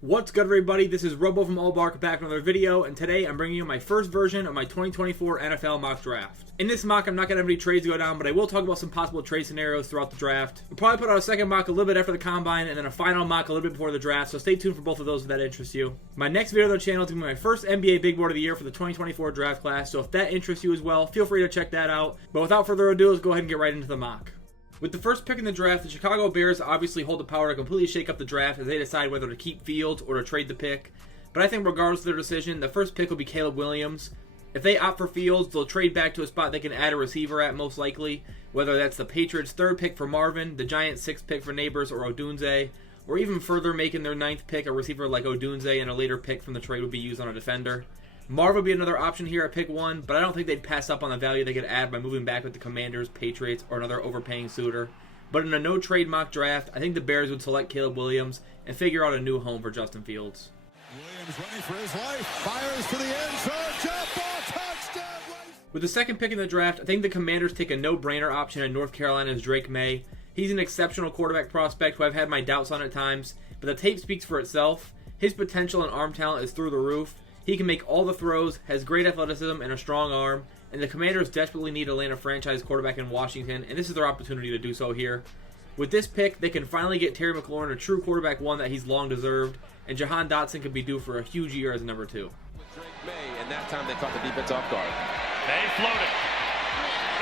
What's good, everybody? This is Robo from Allbark back with another video, and today I'm bringing you my first version of my 2024 NFL mock draft. In this mock, I'm not going to have any trades go down, but I will talk about some possible trade scenarios throughout the draft. We'll probably put out a second mock a little bit after the combine, and then a final mock a little bit before the draft, so stay tuned for both of those if that interests you. My next video on the channel is going to be my first NBA Big Board of the year for the 2024 draft class, so if that interests you as well, feel free to check that out. But without further ado, let's go ahead and get right into the mock. With the first pick in the draft, the Chicago Bears obviously hold the power to completely shake up the draft as they decide whether to keep Fields or to trade the pick. But I think regardless of their decision, the first pick will be Caleb Williams. If they opt for Fields, they'll trade back to a spot they can add a receiver at most likely, whether that's the Patriots' third pick for Marvin, the Giants' sixth pick for Neighbors or Odunze, or even further making their ninth pick a receiver like Odunze, and a later pick from the trade would be used on a defender. Marv would be another option here at pick 1, but I don't think they'd pass up on the value they could add by moving back with the Commanders, Patriots, or another overpaying suitor. But in a no-trade mock draft, I think the Bears would select Caleb Williams and figure out a new home for Justin Fields. Williams running for his life, fires to the end zone, jump ball, touchdown! With the second pick in the draft, I think the Commanders take a no-brainer option in North Carolina's Drake May. He's an exceptional quarterback prospect who I've had my doubts on at times, but the tape speaks for itself. His potential and arm talent is through the roof. He can make all the throws, has great athleticism and a strong arm, and the Commanders desperately need to land a franchise quarterback in Washington, and this is their opportunity to do so here. With this pick, they can finally get Terry McLaurin, a true quarterback one that he's long deserved, and Jahan Dotson could be due for a huge year as number 2. With Drake May, and that time they caught the defense off guard. May floating.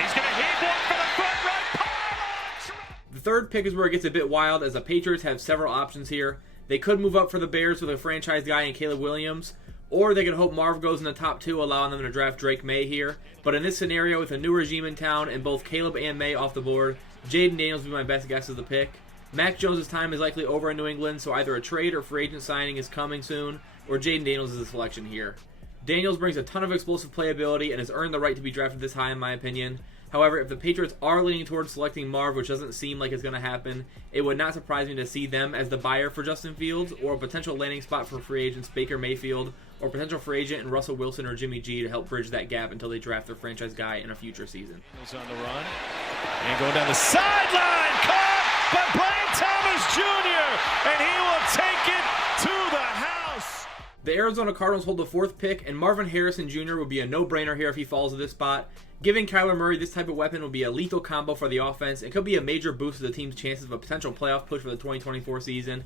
He's going to heave one for the front right. The third pick is where it gets a bit wild, as the Patriots have several options here. They could move up for the Bears with a franchise guy in Caleb Williams, or they could hope Marv goes in the top 2, allowing them to draft Drake May here. But in this scenario, with a new regime in town and both Caleb and May off the board, Jaden Daniels would be my best guess as the pick. Mac Jones' time is likely over in New England, so either a trade or free agent signing is coming soon, or Jaden Daniels is a selection here. Daniels brings a ton of explosive playability and has earned the right to be drafted this high in my opinion. However, if the Patriots are leaning towards selecting Marv, which doesn't seem like it's going to happen, it would not surprise me to see them as the buyer for Justin Fields, or a potential landing spot for free agents Baker Mayfield, or potential free agent in Russell Wilson or Jimmy G to help bridge that gap until they draft their franchise guy in a future season. He's on the run. And going down the sideline. Caught by Brian Thomas Jr. And he will take it to the house. The Arizona Cardinals hold the 4th pick, and Marvin Harrison Jr. would be a no-brainer here if he falls to this spot. Giving Kyler Murray this type of weapon will be a lethal combo for the offense and could be a major boost to the team's chances of a potential playoff push for the 2024 season.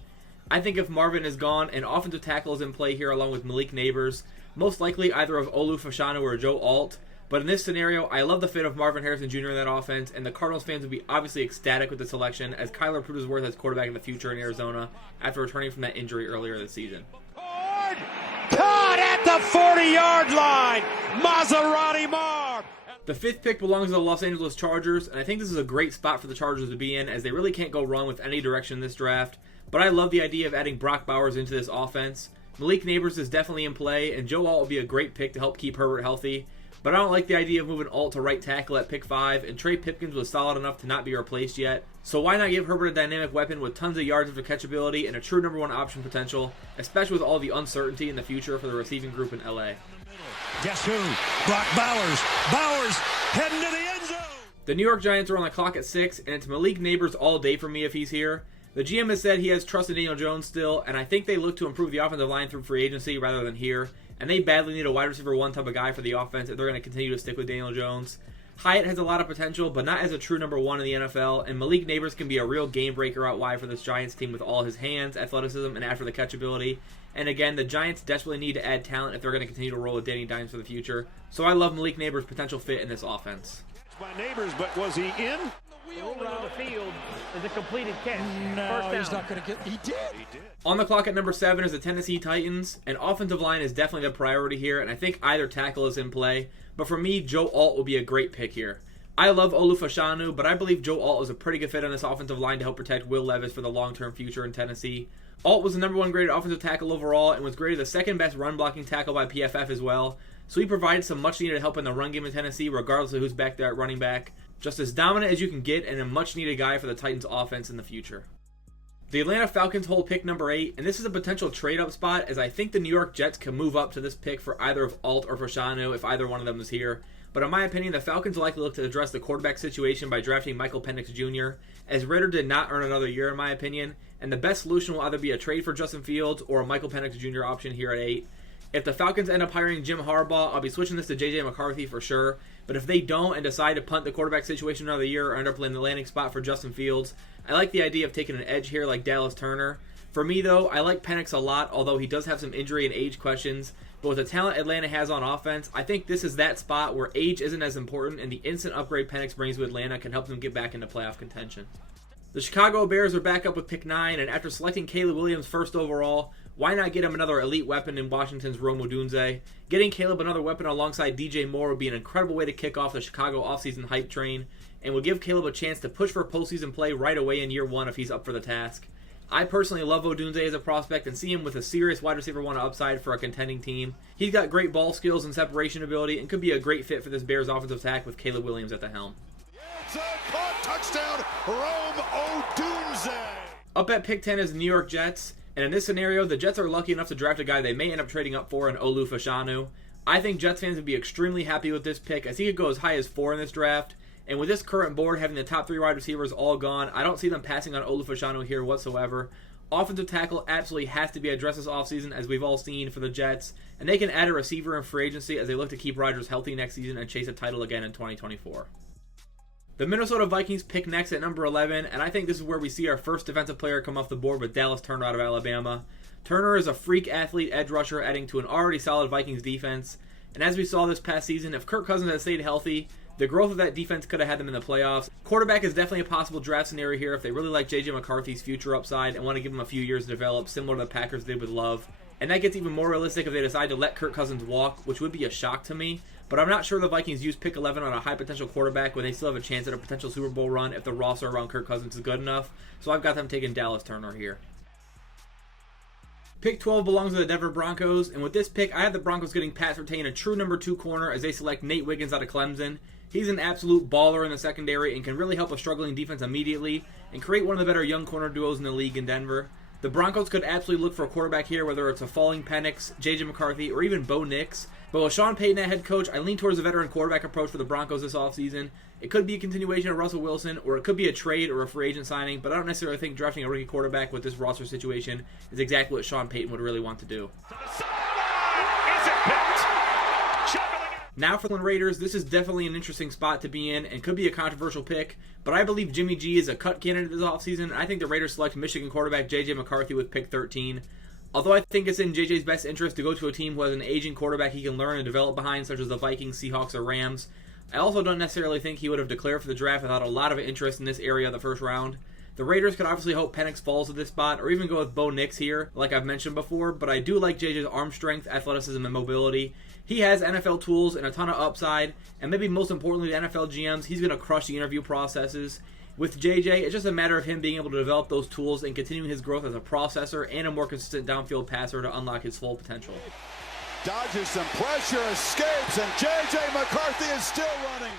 I think if Marvin is gone, an offensive tackle is in play here along with Malik Neighbors, most likely either of Olu Fashanu or Joe Alt. But in this scenario, I love the fit of Marvin Harrison Jr. in that offense, and the Cardinals fans would be obviously ecstatic with the selection as Kyler proved his worth as quarterback in the future in Arizona after returning from that injury earlier this season. Caught at the 40-yard line. Maserati Marv. The 5th pick belongs to the Los Angeles Chargers, and I think this is a great spot for the Chargers to be in as they really can't go wrong with any direction in this draft. But I love the idea of adding Brock Bowers into this offense. Malik Neighbors is definitely in play, and Joe Alt will be a great pick to help keep Herbert healthy. But I don't like the idea of moving Alt to right tackle at pick 5, and Trey Pipkins was solid enough to not be replaced yet. So why not give Herbert a dynamic weapon with tons of yards after catchability and a true number 1 option potential, especially with all the uncertainty in the future for the receiving group in LA. Guess who? Brock Bowers. Bowers heading to the end zone. The New York Giants are on the clock at 6, and it's Malik Neighbors all day for me if he's here. The GM has said he has trust in Daniel Jones still, and I think they look to improve the offensive line through free agency rather than here, and they badly need a wide receiver 1 type of guy for the offense if they're going to continue to stick with Daniel Jones. Hyatt has a lot of potential, but not as a true number 1 in the NFL, and Malik Neighbors can be a real game breaker out wide for this Giants team with all his hands, athleticism, and after the catchability. And again, the Giants desperately need to add talent if they're going to continue to roll with Danny Dimes for the future, so I love Malik Neighbors' potential fit in this offense. By Neighbors, but was he in? Wheel around the field is a completed catch. No, First down. he's not going to get. He did. On the clock at number 7 is the Tennessee Titans, and offensive line is definitely the priority here, and I think either tackle is in play. But for me, Joe Alt will be a great pick here. I love Olu Fashanu, but I believe Joe Alt is a pretty good fit on this offensive line to help protect Will Levis for the long-term future in Tennessee. Alt was the number 1 graded offensive tackle overall and was graded the 2nd best run-blocking tackle by PFF as well. So he provided some much-needed help in the run game in Tennessee, regardless of who's back there at running back. Just as dominant as you can get and a much-needed guy for the Titans offense in the future. The Atlanta Falcons hold pick number 8, and this is a potential trade-up spot as I think the New York Jets can move up to this pick for either of Alt or Fashanu if either one of them is here. but in my opinion, the Falcons will likely look to address the quarterback situation by drafting Michael Penix Jr., as Ridder did not earn another year in my opinion, and the best solution will either be a trade for Justin Fields or a Michael Penix Jr. option here at 8. If the Falcons end up hiring Jim Harbaugh, I'll be switching this to J.J. McCarthy for sure. But if they don't and decide to punt the quarterback situation another year or end up in the landing spot for Justin Fields, I like the idea of taking an edge here like Dallas Turner. For me, though, I like Penix a lot, although he does have some injury and age questions. But with the talent Atlanta has on offense, I think this is that spot where age isn't as important, and the instant upgrade Penix brings to Atlanta can help them get back into playoff contention. The Chicago Bears are back up with pick 9, and after selecting Caleb Williams first overall, why not get him another elite weapon in Washington's Rome Odunze? Getting Caleb another weapon alongside DJ Moore would be an incredible way to kick off the Chicago offseason hype train, and would give Caleb a chance to push for postseason play right away in year 1 if he's up for the task. I personally love Odunze as a prospect and see him with a serious wide receiver 1 upside for a contending team. He's got great ball skills and separation ability and could be a great fit for this Bears offensive attack with Caleb Williams at the helm. Touchdown, Rome Odunze. Up at pick 10 is the New York Jets, and in this scenario, the Jets are lucky enough to draft a guy they may end up trading up for in Olu Fashanu. I think Jets fans would be extremely happy with this pick, as he could go as high as 4 in this draft. And with this current board having the top 3 wide receivers all gone, I don't see them passing on Olu Fashanu here whatsoever. Offensive tackle absolutely has to be addressed this offseason, as we've all seen for the Jets, and they can add a receiver in free agency as they look to keep Rodgers healthy next season and chase a title again in 2024. The Minnesota Vikings pick next at number 11, and I think this is where we see our first defensive player come off the board with Dallas Turner out of Alabama. Turner is a freak athlete edge rusher adding to an already solid Vikings defense, and as we saw this past season, if Kirk Cousins had stayed healthy, the growth of that defense could have had them in the playoffs. Quarterback is definitely a possible draft scenario here if they really like J.J. McCarthy's future upside and want to give him a few years to develop, similar to the Packers did with Love. And that gets even more realistic if they decide to let Kirk Cousins walk, which would be a shock to me. But I'm not sure the Vikings use pick 11 on a high-potential quarterback when they still have a chance at a potential Super Bowl run if the roster around Kirk Cousins is good enough. So I've got them taking Dallas Turner here. Pick 12 belongs to the Denver Broncos, and with this pick, I have the Broncos getting Pat Surtain, a true number 2 corner, as they select Nate Wiggins out of Clemson. He's an absolute baller in the secondary and can really help a struggling defense immediately and create one of the better young corner duos in the league in Denver. The Broncos could absolutely look for a quarterback here, whether it's a falling Penix, J.J. McCarthy, or even Bo Nix. But with Sean Payton at head coach, I lean towards a veteran quarterback approach for the Broncos this offseason. It could be a continuation of Russell Wilson, or it could be a trade or a free agent signing, but I don't necessarily think drafting a rookie quarterback with this roster situation is exactly what Sean Payton would really want to do. Now for the Raiders, this is definitely an interesting spot to be in and could be a controversial pick, but I believe Jimmy G is a cut candidate this offseason, and I think the Raiders select Michigan quarterback J.J. McCarthy with pick 13. Although I think it's in JJ's best interest to go to a team who has an aging quarterback he can learn and develop behind, such as the Vikings, Seahawks, or Rams, I also don't necessarily think he would have declared for the draft without a lot of interest in this area of the first round. The Raiders could obviously hope Penix falls to this spot, or even go with Bo Nix here, like I've mentioned before, but I do like JJ's arm strength, athleticism, and mobility. He has NFL tools and a ton of upside, and maybe most importantly to NFL GMs, he's going to crush the interview processes. With JJ, it's just a matter of him being able to develop those tools and continuing his growth as a processor and a more consistent downfield passer to unlock his full potential. Dodges some pressure, escapes, and J.J. McCarthy is still running.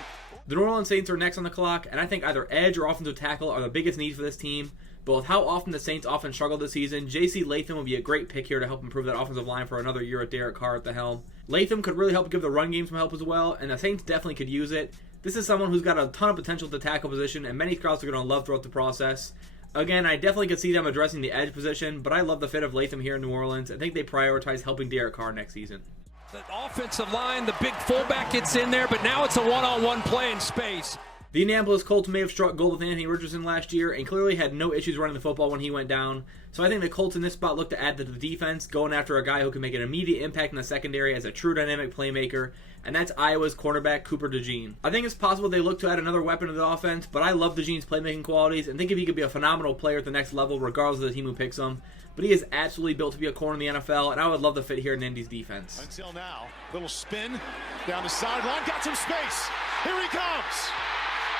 The New Orleans Saints are next on the clock, and I think either edge or offensive tackle are the biggest need for this team. But with how often the Saints often struggle this season, J.C. Latham would be a great pick here to help improve that offensive line for another year with Derek Carr at the helm. Latham could really help give the run game some help as well, and the Saints definitely could use it. This is someone who's got a ton of potential at the tackle position, and many scouts are going to love throughout the process. Again, I definitely could see them addressing the edge position, but I love the fit of Latham here in New Orleans. I think they prioritize helping Derek Carr next season. The offensive line, the big fullback gets in there, but now it's a one-on-one play in space. The Indianapolis Colts may have struck gold with Anthony Richardson last year and clearly had no issues running the football when he went down. So I think the Colts in this spot look to add to the defense, going after a guy who can make an immediate impact in the secondary as a true dynamic playmaker, and that's Iowa's cornerback Cooper DeJean. I think it's possible they look to add another weapon to the offense, but I love DeJean's playmaking qualities and think if he could be a phenomenal player at the next level regardless of the team who picks him. But he is absolutely built to be a corner in the NFL, and I would love the fit here in Indy's defense. Until now, little spin down the sideline, got some space. Here he comes.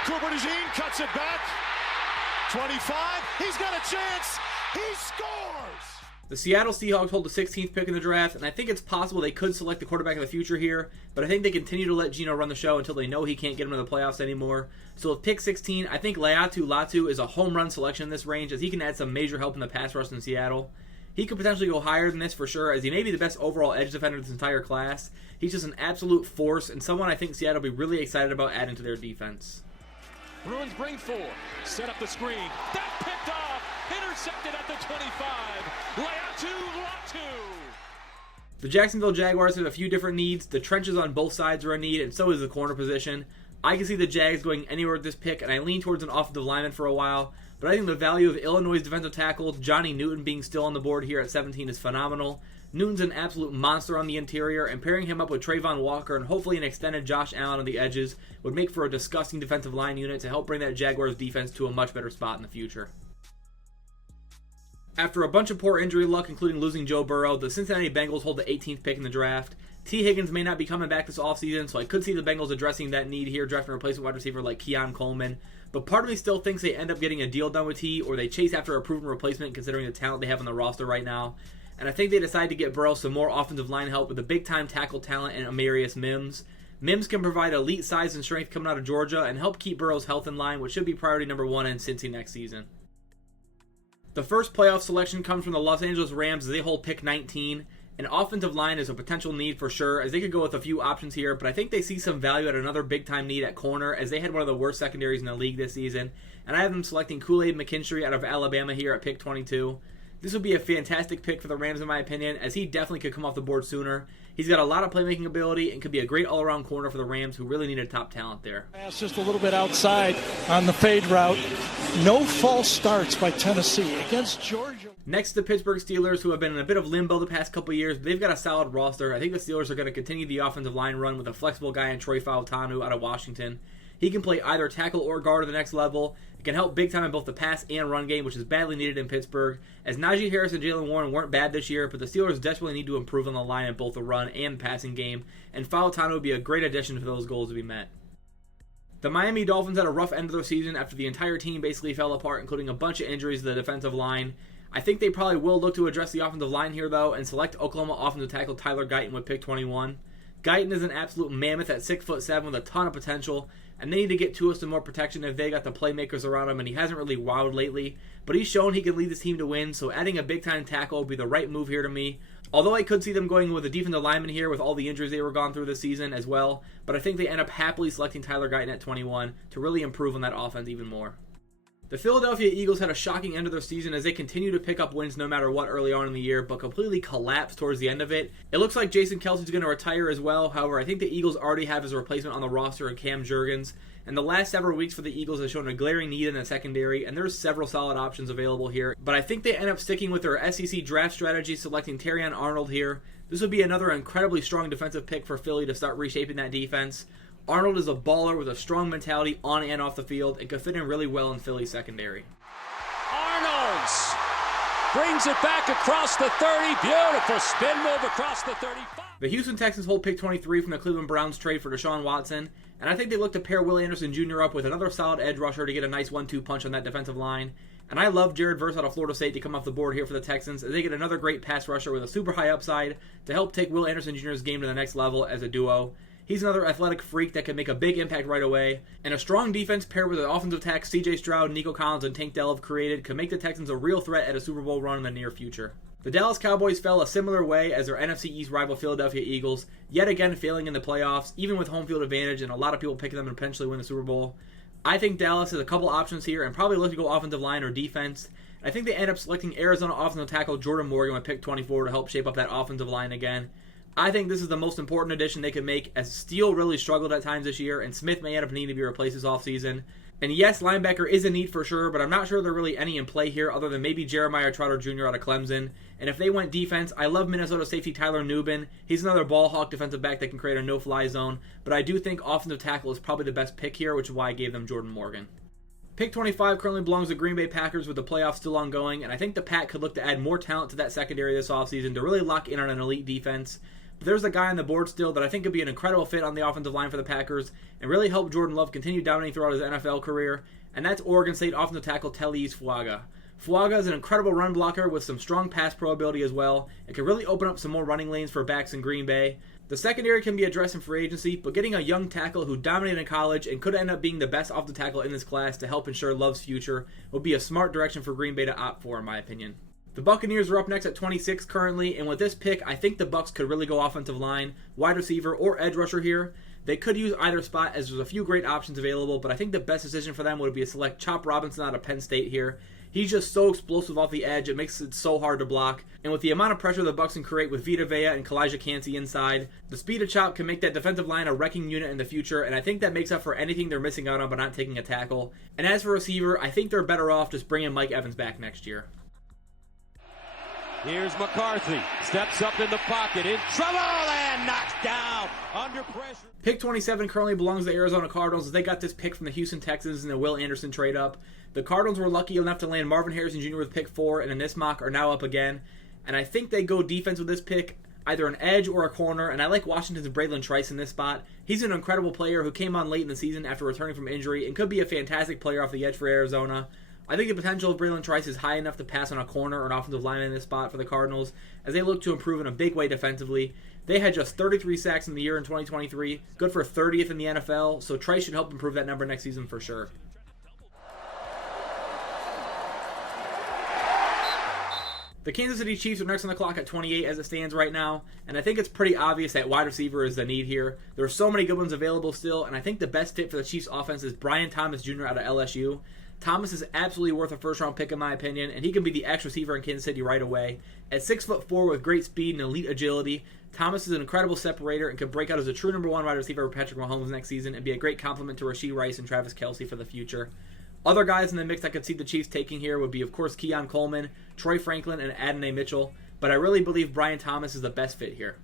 Cooper DeJean cuts it back. 25, he's got a chance. He scores! The Seattle Seahawks hold the 16th pick in the draft, and I think it's possible they could select the quarterback of the future here, but I think they continue to let Geno run the show until they know he can't get him to the playoffs anymore. So with pick 16, I think Laiatu Latu is a home run selection in this range, as he can add some major help in the pass rush in Seattle. He could potentially go higher than this for sure, as he may be the best overall edge defender of this entire class. He's just an absolute force, and someone I think Seattle will be really excited about adding to their defense. Bruins bring 4. Set up the screen. That picked off. Intercepted at the 25. Latu. The Jacksonville Jaguars have a few different needs. The trenches on both sides are a need, and so is the corner position. I can see the Jags going anywhere with this pick, and I lean towards an offensive lineman for a while, but I think the value of Illinois' defensive tackle Johnny Newton being still on the board here at 17 is phenomenal. Newton's an absolute monster on the interior, and pairing him up with Trayvon Walker and hopefully an extended Josh Allen on the edges would make for a disgusting defensive line unit to help bring that Jaguars defense to a much better spot in the future. After a bunch of poor injury luck, including losing Joe Burrow, the Cincinnati Bengals hold the 18th pick in the draft. T. Higgins may not be coming back this offseason, so I could see the Bengals addressing that need here, drafting a replacement wide receiver like Keon Coleman. But part of me still thinks they end up getting a deal done with T, or they chase after a proven replacement considering the talent they have on the roster right now. And I think they decide to get Burrow some more offensive line help with a big-time tackle talent in Amarius Mims. Mims can provide elite size and strength coming out of Georgia and help keep Burrow's health in line, which should be priority number 1 in Cincy next season. The first playoff selection comes from the Los Angeles Rams as they hold pick 19. An offensive line is a potential need for sure, as they could go with a few options here, but I think they see some value at another big-time need at corner, as they had one of the worst secondaries in the league this season, and I have them selecting Kool-Aid McKinstry out of Alabama here at pick 22. This would be a fantastic pick for the Rams in my opinion, as he definitely could come off the board sooner. He's got a lot of playmaking ability and could be a great all-around corner for the Rams, who really need a top talent there. Pass just a little bit outside on the fade route. No false starts by Tennessee against Georgia. Next, the Pittsburgh Steelers, who have been in a bit of limbo the past couple years, but they've got a solid roster. I think the Steelers are going to continue the offensive line run with a flexible guy in Troy Fautanu out of Washington. He can play either tackle or guard at the next level. It can help big time in both the pass and run game, which is badly needed in Pittsburgh, as Najee Harris and Jaylen Warren weren't bad this year, but the Steelers desperately need to improve on the line in both the run and passing game, and Fautanu would be a great addition for those goals to be met. The Miami Dolphins had a rough end of their season after the entire team basically fell apart, including a bunch of injuries to the defensive line. I think they probably will look to address the offensive line here, though, and select Oklahoma offensive tackle Tyler Guyton with pick 21. Guyton is an absolute mammoth at 6'7" with a ton of potential, and they need to get Tua some more protection if they got the playmakers around him, and he hasn't really wowed lately, but he's shown he can lead this team to win, so adding a big-time tackle would be the right move here to me. Although I could see them going with a defensive lineman here with all the injuries they were gone through this season as well, but I think they end up happily selecting Tyler Guyton at 21 to really improve on that offense even more. The Philadelphia Eagles had a shocking end of their season as they continue to pick up wins no matter what early on in the year, but completely collapsed towards the end of it. It looks like Jason Kelce's going to retire as well. However, I think the Eagles already have his replacement on the roster in Cam Jurgens, and the last several weeks for the Eagles has shown a glaring need in the secondary, and there's several solid options available here. But I think they end up sticking with their SEC draft strategy, selecting Terrion Arnold here. This would be another incredibly strong defensive pick for Philly to start reshaping that defense. Arnold is a baller with a strong mentality on and off the field and could fit in really well in Philly's secondary. Arnold's brings it back across the 30. Beautiful spin move across the 35. The Houston Texans hold pick 23 from the Cleveland Browns trade for Deshaun Watson, and I think they look to pair Will Anderson Jr. up with another solid edge rusher to get a nice 1-2 punch on that defensive line. And I love Jared Verse out of Florida State to come off the board here for the Texans as they get another great pass rusher with a super high upside to help take Will Anderson Jr.'s game to the next level as a duo. He's another athletic freak that can make a big impact right away, and a strong defense paired with an offensive attack C.J. Stroud, Nico Collins, and Tank Dell have created could make the Texans a real threat at a Super Bowl run in the near future. The Dallas Cowboys fell a similar way as their NFC East rival Philadelphia Eagles, yet again failing in the playoffs, even with home field advantage and a lot of people picking them to potentially win the Super Bowl. I think Dallas has a couple options here and probably look to go offensive line or defense. I think they end up selecting Arizona offensive tackle Jordan Morgan with pick 24 to help shape up that offensive line again. I think this is the most important addition they could make, as Steele really struggled at times this year, and Smith may end up needing to be replaced this offseason. And yes, linebacker is a need for sure, but I'm not sure there are really any in play here other than maybe Jeremiah Trotter Jr. out of Clemson. And if they went defense, I love Minnesota safety Tyler Nubin. He's another ball hawk defensive back that can create a no-fly zone, but I do think offensive tackle is probably the best pick here, which is why I gave them Jordan Morgan. Pick 25 currently belongs to Green Bay Packers with the playoffs still ongoing, and I think the Pack could look to add more talent to that secondary this offseason to really lock in on an elite defense. There's a guy on the board still that I think could be an incredible fit on the offensive line for the Packers and really help Jordan Love continue dominating throughout his NFL career, and that's Oregon State offensive tackle Tellez Fuaga. Fuaga is an incredible run blocker with some strong pass pro ability as well, and can really open up some more running lanes for backs in Green Bay. The secondary can be addressed in free agency, but getting a young tackle who dominated in college and could end up being the best offensive tackle in this class to help ensure Love's future would be a smart direction for Green Bay to opt for, in my opinion. The Buccaneers are up next at 26 currently, and with this pick, I think the Bucs could really go offensive line, wide receiver, or edge rusher here. They could use either spot as there's a few great options available, but I think the best decision for them would be to select Chop Robinson out of Penn State here. He's just so explosive off the edge, it makes it so hard to block. And with the amount of pressure the Bucs can create with Vita Vea and Kalijah Kancey inside, the speed of Chop can make that defensive line a wrecking unit in the future, and I think that makes up for anything they're missing out on by not taking a tackle. And as for receiver, I think they're better off just bringing Mike Evans back next year. Here's McCarthy. Steps up in the pocket. In trouble and knocked down under pressure. Pick 27 currently belongs to the Arizona Cardinals as they got this pick from the Houston Texans in the Will Anderson trade up. The Cardinals were lucky enough to land Marvin Harrison Jr. with pick 4, and in this mock are now up again. And I think they go defense with this pick, either an edge or a corner, and I like Washington's Braylon Trice in this spot. He's an incredible player who came on late in the season after returning from injury and could be a fantastic player off the edge for Arizona. I think the potential of Braylon Trice is high enough to pass on a corner or an offensive lineman in this spot for the Cardinals as they look to improve in a big way defensively. They had just 33 sacks in the year in 2023, good for 30th in the NFL, so Trice should help improve that number next season for sure. The Kansas City Chiefs are next on the clock at 28 as it stands right now, and I think it's pretty obvious that wide receiver is the need here. There are so many good ones available still, and I think the best fit for the Chiefs offense is Brian Thomas Jr. out of LSU. Thomas is absolutely worth a first-round pick in my opinion, and he can be the X receiver in Kansas City right away. At 6'4" with great speed and elite agility, Thomas is an incredible separator and could break out as a true number 1 wide receiver for Patrick Mahomes next season and be a great complement to Rashee Rice and Travis Kelce for the future. Other guys in the mix I could see the Chiefs taking here would be, of course, Keon Coleman, Troy Franklin, and Adonai Mitchell, but I really believe Brian Thomas is the best fit here.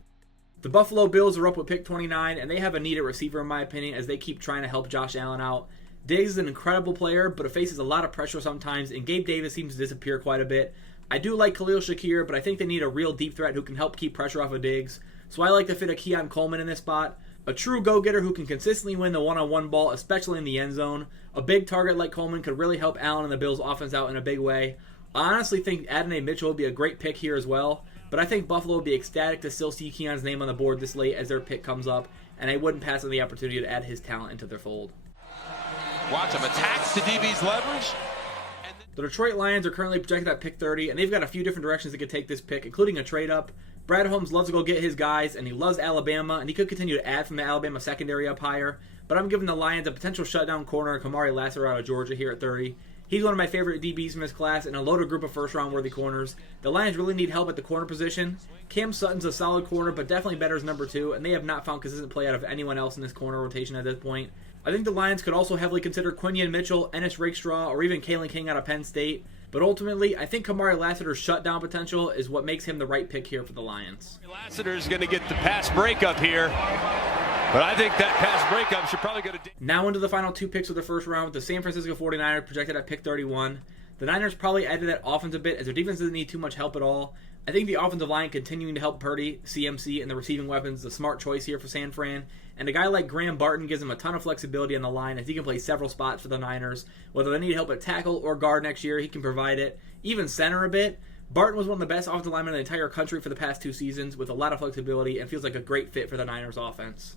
The Buffalo Bills are up with pick 29, and they have a needed receiver in my opinion as they keep trying to help Josh Allen out. Diggs is an incredible player, but it faces a lot of pressure sometimes, and Gabe Davis seems to disappear quite a bit. I do like Khalil Shakir, but I think they need a real deep threat who can help keep pressure off of Diggs, so I like to fit a Keon Coleman in this spot. A true go-getter who can consistently win the one-on-one ball, especially in the end zone. A big target like Coleman could really help Allen and the Bills' offense out in a big way. I honestly think Adonai Mitchell would be a great pick here as well, but I think Buffalo would be ecstatic to still see Keon's name on the board this late as their pick comes up, and they wouldn't pass on the opportunity to add his talent into their fold. Watch him attacks the DB's leverage. The Detroit Lions are currently projected at pick 30, and they've got a few different directions they could take this pick, including a trade-up. Brad Holmes loves to go get his guys, and he loves Alabama, and he could continue to add from the Alabama secondary up higher, but I'm giving the Lions a potential shutdown corner, Kamari Lassiter out of Georgia here at 30. He's one of my favorite DBs from this class and a loaded group of first-round worthy corners. The Lions really need help at the corner position. Cam Sutton's a solid corner, but definitely better as number 2, and they have not found consistent play out of anyone else in this corner rotation at this point. I think the Lions could also heavily consider Quinion Mitchell, Ennis Rakestraw, or even Kalen King out of Penn State. But ultimately, I think Kamari Lassiter's shutdown potential is what makes him the right pick here for the Lions. Lassiter's going to get the pass breakup here, but I think that pass breakup should probably go to... Now into the final 2 picks of the first round with the San Francisco 49ers projected at pick 31. The Niners probably added that offense a bit as their defense doesn't need too much help at all. I think the offensive line continuing to help Purdy, CMC, and the receiving weapons is a smart choice here for San Fran. And a guy like Graham Barton gives him a ton of flexibility on the line as he can play several spots for the Niners. Whether they need help at tackle or guard next year, he can provide it. Even center a bit. Barton was one of the best offensive linemen in the entire country for the past 2 seasons with a lot of flexibility and feels like a great fit for the Niners offense.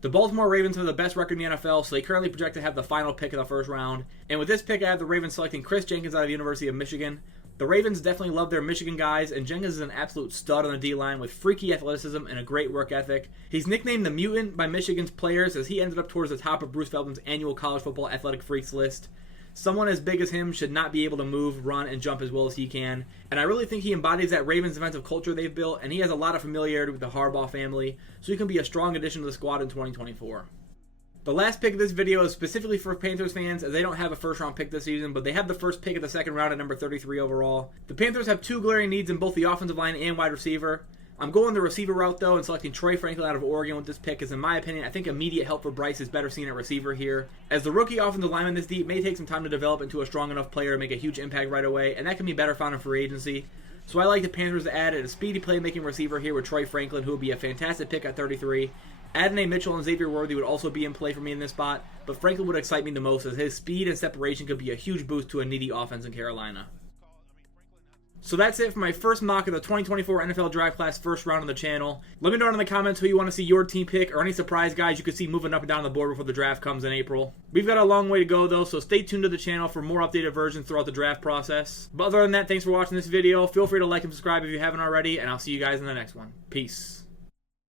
The Baltimore Ravens have the best record in the NFL, so they currently project to have the final pick of the first round. And with this pick, I have the Ravens selecting Chris Jenkins out of the University of Michigan. The Ravens definitely love their Michigan guys, and Jenkins is an absolute stud on the D-line with freaky athleticism and a great work ethic. He's nicknamed the Mutant by Michigan's players as he ended up towards the top of Bruce Feldman's annual college football athletic freaks list. Someone as big as him should not be able to move, run, and jump as well as he can, and I really think he embodies that Ravens defensive culture they've built, and he has a lot of familiarity with the Harbaugh family, so he can be a strong addition to the squad in 2024. The last pick of this video is specifically for Panthers fans as they don't have a first-round pick this season, but they have the first pick of the second round at number 33 overall. The Panthers have 2 glaring needs in both the offensive line and wide receiver. I'm going the receiver route, though, and selecting Troy Franklin out of Oregon with this pick, as in my opinion, I think immediate help for Bryce is better seen at receiver here, as the rookie offensive lineman this deep may take some time to develop into a strong enough player to make a huge impact right away, and that can be better found in free agency. So I like the Panthers to add a speedy playmaking receiver here with Troy Franklin, who would be a fantastic pick at 33. Adonai Mitchell and Xavier Worthy would also be in play for me in this spot, but Franklin would excite me the most as his speed and separation could be a huge boost to a needy offense in Carolina. So that's it for my first mock of the 2024 NFL Draft Class first round on the channel. Let me know in the comments who you want to see your team pick or any surprise guys you could see moving up and down the board before the draft comes in April. We've got a long way to go though, so stay tuned to the channel for more updated versions throughout the draft process. But other than that, thanks for watching this video. Feel free to like and subscribe if you haven't already, and I'll see you guys in the next one. Peace.